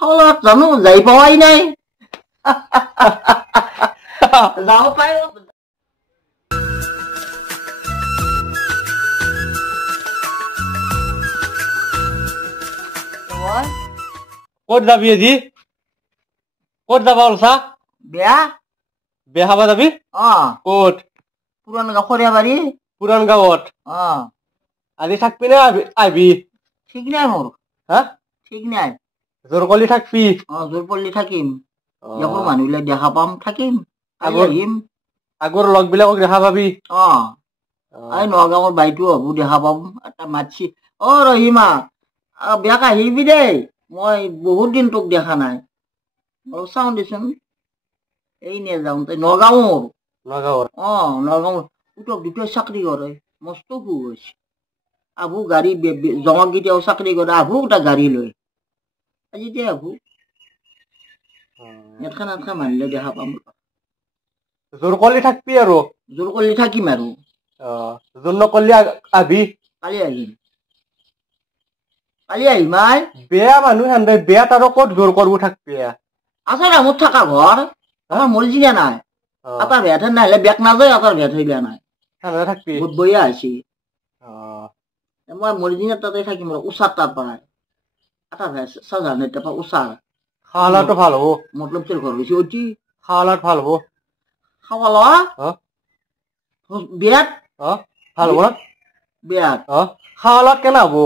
হাওলাত জানো যাই পাৱাই নাই যাব পাই ক'ত যাবি আজি ক'ত যাবা অলছা বেয়া বিয়া খাবা যাবি ক'ত পুরান গাঁও খৰিয়াবাৰী পুৰান গাঁৱত আজি থাকবি নে আহিবি ঠিক নাই মোৰ হা ঠিক নাই জোৰ কলি থাকবি জোৰ পল্লি থাকিম ইয়াৰ মানুহবিলাক দেখা পাম থাকিম আহিম আগৰ লগ বিলাকক দেখা পাবি এই নগাঁৱৰ বাইটো হব দেখা পাম এটা মাতছি ৰহিমা বিয়াক আহিবি দেই মই বহুত দিন তোক দেখা নাই অলপ চাওঁ দেচোন এই নেযাওঁ তই নগাঁৱৰ নগাঁৱৰ উঠক দুটাই চাকৰি কৰে মস্ত সুখ হৈছে আবু গাড়ী জঙক কেতিয়াও চাকৰি কৰে আবু এটা গাড়ী লৈ আজি এতিয়া আবু এটখান এটখান মানিলে দেখা পাম জোৰ কলি থাকবি আৰু জোৰ কৰিলে থাকিম আৰু জোৰ নকলি আহিবি কালি আহিম আই বেয়া মানুহ হেন্দে বেয়াত আৰু ক'ত জোৰ কৰবো থাকবি আছাৰ আমত থাকা ঘৰ আমাৰ মৰ্জিনা নাই আটাৰ ভেট নাহিলে বেক নাযায় আটাৰ ভেট হইলা নাই থাকবি বহুত বইয়া আছি মই মৰ্জিনাৰ তাতে থাকিম উচাৰ তাৰ পৰা আটাৰ ভেট চাজানে তাৰপৰা উচাৰ খাৱালাটো ভাল হ'ব মতলব তোৰ ঘৰ হৈছে অতি খাৱালাত ভাল হ'ব খাৱা লোৱা বিয়াত ভাল হ'ব না বিয়াত খাৱালাত কেনে হ'ব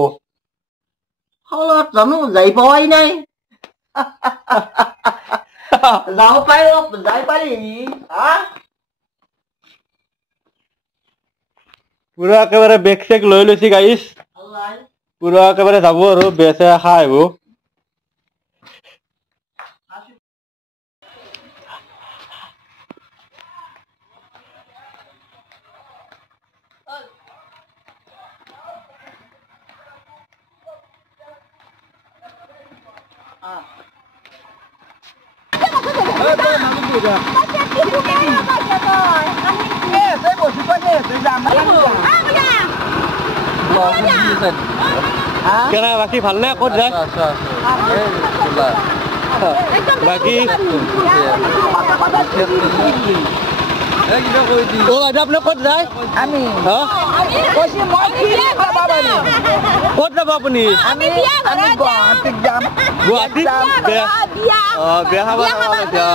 খাৱালাত জানো যাই পাৱাই নাই যাব পাই যাই পাৰি পুৰা একেবাৰে বেগ চেক লৈ লৈছি গাইছ পুৰা একেবাৰে যাব আৰু বেয়া চেয়া খাই আহিব কেনে বাকী ভালনে ক'ত যায় বাকী আপুনি ক'ত যায় ক'ত যাব আপুনি গুৱাহাটীত বিয়া খাব যা